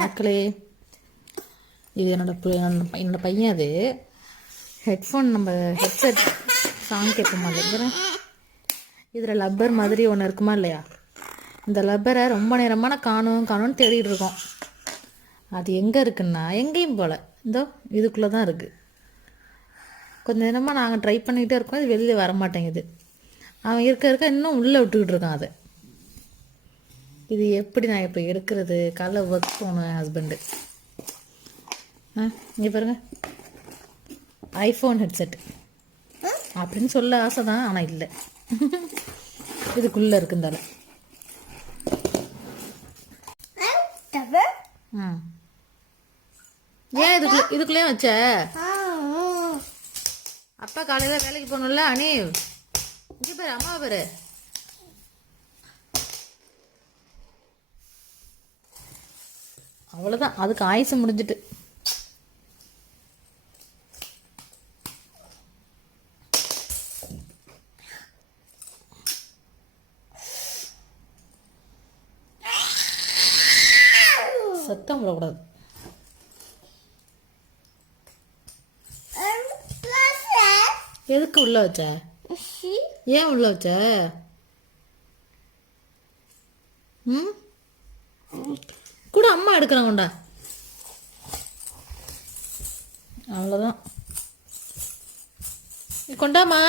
மக்களே, இது என்னோட பையன். அது ஹெட்ஃபோன், நம்ம ஹெட்செட் சாங் கேட்போமா இல்லைங்கிற, இதில் லப்பர் மாதிரி ஒன்று இருக்குமா இல்லையா? இந்த லப்பரை ரொம்ப நேரமான காணும்னு தேடிட்டு இருக்கோம். அது எங்கே இருக்குன்னா எங்கேயும் போல், இதோ இதுக்குள்ளே தான் இருக்குது. கொஞ்சம் நேரமாக நாங்கள் ட்ரை பண்ணிக்கிட்டே இருக்கோம், இது வெளியே வர மாட்டேங்குது. அவன் இருக்க இன்னும் உள்ளே விட்டுக்கிட்டு இருக்கான் அதை. இது எப்படி நான் இப்போ எடுக்கிறது? காலைல ஒர்க் போகணும் என் ஹஸ்பண்டு. இங்கே பாருங்க, ஐஃபோன் ஹெட்செட் அப்படின்னு சொல்ல ஆசை தான், ஆனால் இல்லை. இதுக்குள்ளே இருக்குந்தால. ஏன் இதுக்குள்ளே வச்ச? அப்பா காலையில் வேலைக்கு போகணும்ல அனி. இங்கே பாரு, அம்மா பாரு. அவ்வளோதான், அதுக்கு ஆயுசு முடிஞ்சிட்டு. சத்தம் விடக்கூடாது. எதுக்கு உள்ள வச்ச? ஏன் உள்ள வச்ச? கூட அம்மா எடுக்கிறான் கொண்டா. அவ்வளோதான், கொண்டாமா.